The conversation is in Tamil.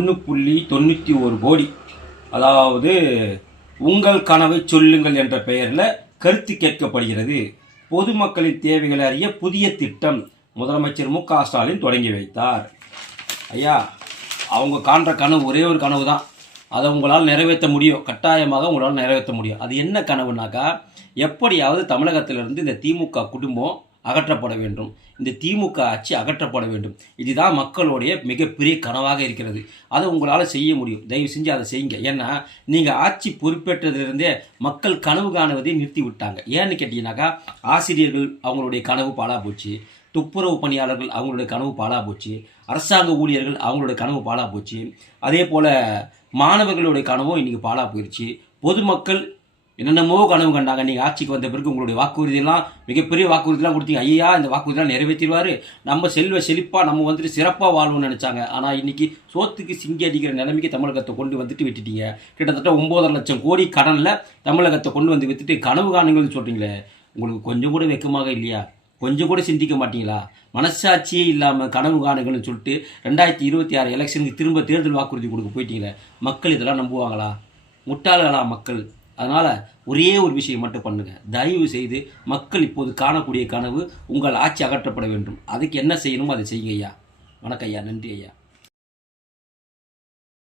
1.91 கோடி. அதாவது உங்கள் கனவை சொல்லுங்கள் என்ற பெயரில் கருத்து கேட்கப்படுகிறது. பொதுமக்களின் தேவைகளை அறிய புதிய திட்டம் முதலமைச்சர் மு க ஸ்டாலின் தொடங்கி வைத்தார். ஐயா, அவங்க காண்ற கனவு ஒரே ஒரு கனவு தான். அதை உங்களால் நிறைவேற்ற முடியும், கட்டாயமாக உங்களால் நிறைவேற்ற முடியும். அது என்ன கனவுனாக்கா, எப்படியாவது தமிழகத்திலிருந்து இந்த திமுக குடும்பம் அகற்றப்பட வேண்டும், இந்த திமுக ஆட்சி அகற்றப்பட வேண்டும். இதுதான் மக்களுடைய மிகப்பெரிய கனவாக இருக்கிறது. அதை உங்களால் செய்ய முடியும். தயவு செஞ்சு அதை செய்யுங்க. ஏன்னா நீங்கள் ஆட்சி பொறுப்பேற்றதிலிருந்தே மக்கள் கனவு காணுவதை நிறுத்தி விட்டாங்க. ஏன்னு கேட்டீங்கன்னாக்கா, ஆசிரியர்கள் அவங்களுடைய கனவு பாழா போச்சு, துப்புரவு பணியாளர்கள் அவங்களுடைய கனவு பாழா போச்சு, அரசாங்க ஊழியர்கள் அவங்களுடைய கனவு பாழா போச்சு, அதே போல் மாணவர்களுடைய கனவும் இன்றைக்கி பாழா போயிடுச்சு. பொதுமக்கள் என்னென்னமோ கனவு கண்டாங்க. நீங்கள் ஆட்சிக்கு வந்த பிறகு உங்களுடைய வாக்குறுதியெல்லாம் மிகப்பெரிய வாக்குறுதியெல்லாம் கொடுத்தீங்க. ஐயா, இந்த வாக்குறுதியெல்லாம் நிறைவேற்றிடுவார், நம்ம செழிப்பாக நம்ம வந்துட்டு சிறப்பாக வாழ்வோம்னு நினச்சாங்க. ஆனால் இன்றைக்கி சோத்துக்கு சிங்கி அடிக்கிற நிலைமைக்கு தமிழகத்தை கொண்டு வந்துட்டு விட்டுட்டீங்க. கிட்டத்தட்ட 9.5 லட்சம் கோடி கடனில் தமிழகத்தை கொண்டு வந்து விட்டுட்டு கனவு காணுங்கள்னு சொல்கிறீங்களே, உங்களுக்கு கொஞ்சம் கூட வெக்கமாக இல்லையா? கொஞ்சம் கூட சிந்திக்க மாட்டீங்களா? மனசாட்சியே இல்லாமல் கனவு காணுங்கள்னு சொல்லிட்டு 2026 எலெக்ஷனுக்கு திரும்ப தேர்தல் வாக்குறுதி கொடுக்க போயிட்டீங்களே, மக்கள் இதெல்லாம் நம்புவாங்களா? முட்டாள்களா மக்கள்? அதனால் ஒரே ஒரு விஷயம் மட்டும் பண்ணுங்கள். தயவு செய்து மக்கள் இப்போது காணக்கூடிய கனவு உங்கள் ஆட்சி அகற்றப்பட வேண்டும். அதுக்கு என்ன செய்யணுமோ அதை செய்யுங்க ஐயா. வணக்கம் ஐயா. நன்றி ஐயா.